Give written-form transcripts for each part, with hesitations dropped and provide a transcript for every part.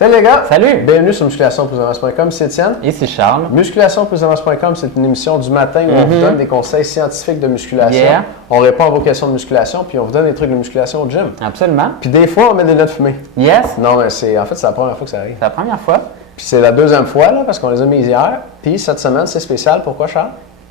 Salut les gars! Salut! Bienvenue sur musculationplusavance.com, c'est Étienne. Ici Charles. Musculationplusavance.com, c'est une émission du matin où on vous donne des conseils scientifiques de musculation. Yeah. On répond à vos questions de musculation, puis on vous donne des trucs de musculation au gym. Absolument. Puis des fois, on met des notes fumées. Yes. Non, mais c'est la première fois que ça arrive. C'est la première fois. Puis c'est la deuxième fois, là, parce qu'on les a mis hier. Puis cette semaine, c'est spécial. Pourquoi, Charles?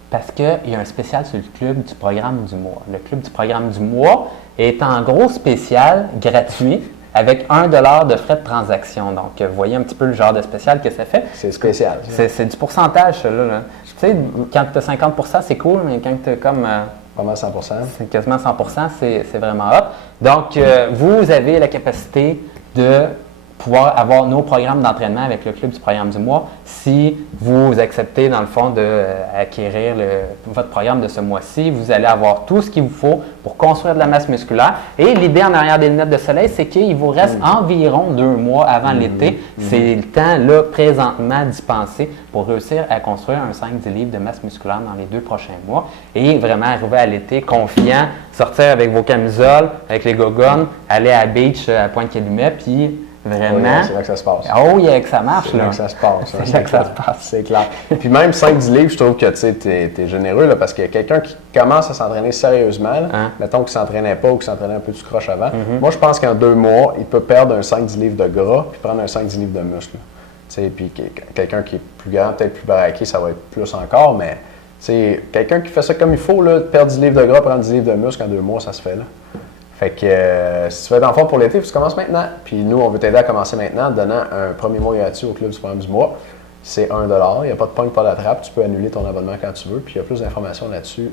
Parce qu'il y a un spécial sur le club du programme du mois. Le club du programme du mois est en gros spécial gratuit avec 1 $ de frais de transaction. Donc, vous voyez un petit peu le genre de spécial que ça fait. C'est spécial. C'est du pourcentage, ça, là. Tu sais, quand tu as 50 c'est cool, mais quand tu as comme... Pas mal 100 c'est quasiment 100 c'est vraiment hot. Donc, vous avez la capacité de pouvoir avoir nos programmes d'entraînement avec le club du programme du mois si vous acceptez, dans le fond, d'acquérir votre programme de ce mois-ci. Vous allez avoir tout ce qu'il vous faut pour construire de la masse musculaire. Et l'idée en arrière des lunettes de soleil, c'est qu'il vous reste environ 2 mois avant l'été. C'est le temps, là, présentement, d'y penser pour réussir à construire un 5-10 livres de masse musculaire dans les 2 prochains mois et vraiment arriver à l'été confiant, sortir avec vos camisoles, avec les gogones, aller à la beach à Pointe-Calumet, puis vraiment. C'est là que ça se passe. Oh, il y a que ça marche, C'est là que ça se passe. C'est là que ça se passe. C'est clair. Puis même 5-10 livres, je trouve que tu es généreux là, parce qu'il y a quelqu'un qui commence à s'entraîner sérieusement, là, mettons qu'il ne s'entraînait pas ou qu'il s'entraînait un peu du croche avant. Moi, je pense qu'en 2 mois, il peut perdre un 5-10 livres de gras puis prendre un 5-10 livres de muscle. Puis quelqu'un qui est plus grand, peut-être plus baraqué, ça va être plus encore, mais quelqu'un qui fait ça comme il faut, là, perdre 10 livres de gras, prendre 10 livres de muscle en 2 mois, ça se fait là. Fait que si tu veux être en forme pour l'été, il faut que tu commences maintenant. Puis nous, on veut t'aider à commencer maintenant en donnant un premier mois gratuit au club du programme du mois. C'est 1 $. Il n'y a pas de pointe par la trappe. Tu peux annuler ton abonnement quand tu veux. Puis il y a plus d'informations là-dessus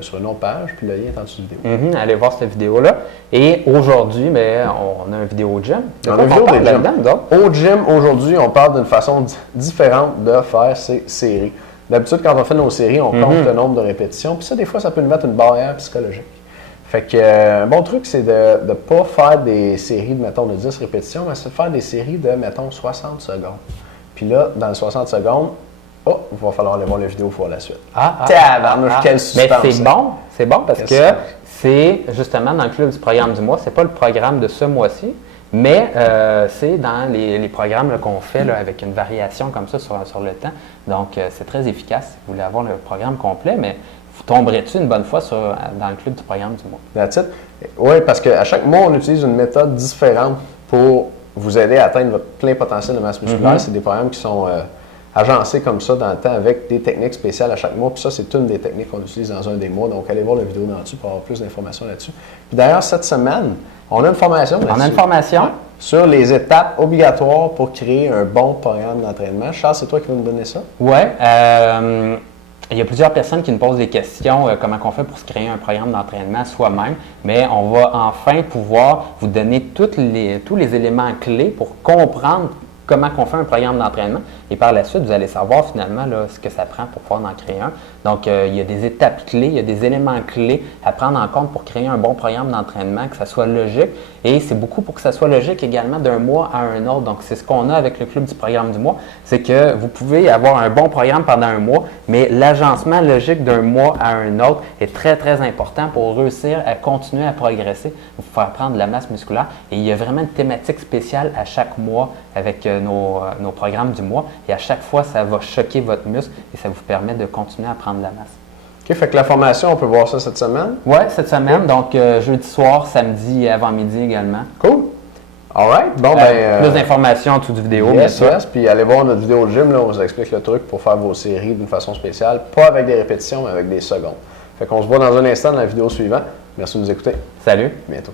sur une autre page. Puis le lien est en dessous de la vidéo. Allez voir cette vidéo-là. Et aujourd'hui, on a une vidéo au gym. On a une vidéo au gym. Au gym, aujourd'hui, on parle d'une façon différente de faire ces séries. D'habitude, quand on fait nos séries, on compte le nombre de répétitions. Puis ça, des fois, ça peut nous mettre une barrière psychologique. Fait que un bon truc, c'est de ne pas faire des séries de, mettons, de 10 répétitions, mais c'est de faire des séries de, mettons, 60 secondes. Puis là, dans les 60 secondes, il va falloir aller voir la vidéo pour voir la suite. Quelle suspense! Mais c'est bon parce que c'est justement dans le club du programme du mois, c'est pas le programme de ce mois-ci, mais c'est dans les programmes qu'on fait là, avec une variation comme ça sur le temps. Donc, c'est très efficace. Vous voulez avoir le programme complet, mais vous tomberez-tu une bonne fois dans le club du programme du mois? That's it. Oui, parce qu'à chaque mois, on utilise une méthode différente pour vous aider à atteindre votre plein potentiel de masse musculaire. C'est des programmes qui sont agencés comme ça dans le temps avec des techniques spéciales à chaque mois. Puis ça, c'est une des techniques qu'on utilise dans un des mois. Donc, allez voir la vidéo dessus pour avoir plus d'informations là-dessus. Puis d'ailleurs, cette semaine, on a une formation là-dessus. On a une formation sur les étapes obligatoires pour créer un bon programme d'entraînement. Charles, c'est toi qui vas nous donner ça? Oui. Il y a plusieurs personnes qui nous posent des questions, comment on fait pour se créer un programme d'entraînement soi-même, mais on va enfin pouvoir vous donner tous les éléments clés pour comprendre comment on fait un programme d'entraînement. Et par la suite, vous allez savoir finalement là, ce que ça prend pour pouvoir en créer un. Donc, il y a des étapes clés, il y a des éléments clés à prendre en compte pour créer un bon programme d'entraînement, que ça soit logique. Et c'est beaucoup pour que ça soit logique également d'un mois à un autre. Donc, c'est ce qu'on a avec le club du programme du mois. C'est que vous pouvez avoir un bon programme pendant un mois, mais l'agencement logique d'un mois à un autre est très, très important pour réussir à continuer à progresser, vous faire prendre de la masse musculaire. Et il y a vraiment une thématique spéciale à chaque mois avec nos programmes du mois. Et à chaque fois, ça va choquer votre muscle et ça vous permet de continuer à prendre de la masse. OK, fait que la formation, on peut voir ça cette semaine? Oui, cette semaine. Donc, jeudi soir, samedi avant-midi également. Cool. All right. Bon, plus d'informations en dessous de vidéo, bien sûr. Puis allez voir notre vidéo au gym, là, on vous explique le truc pour faire vos séries d'une façon spéciale. Pas avec des répétitions, mais avec des secondes. Fait qu'on se voit dans un instant dans la vidéo suivante. Merci de nous écouter. Salut. À bientôt.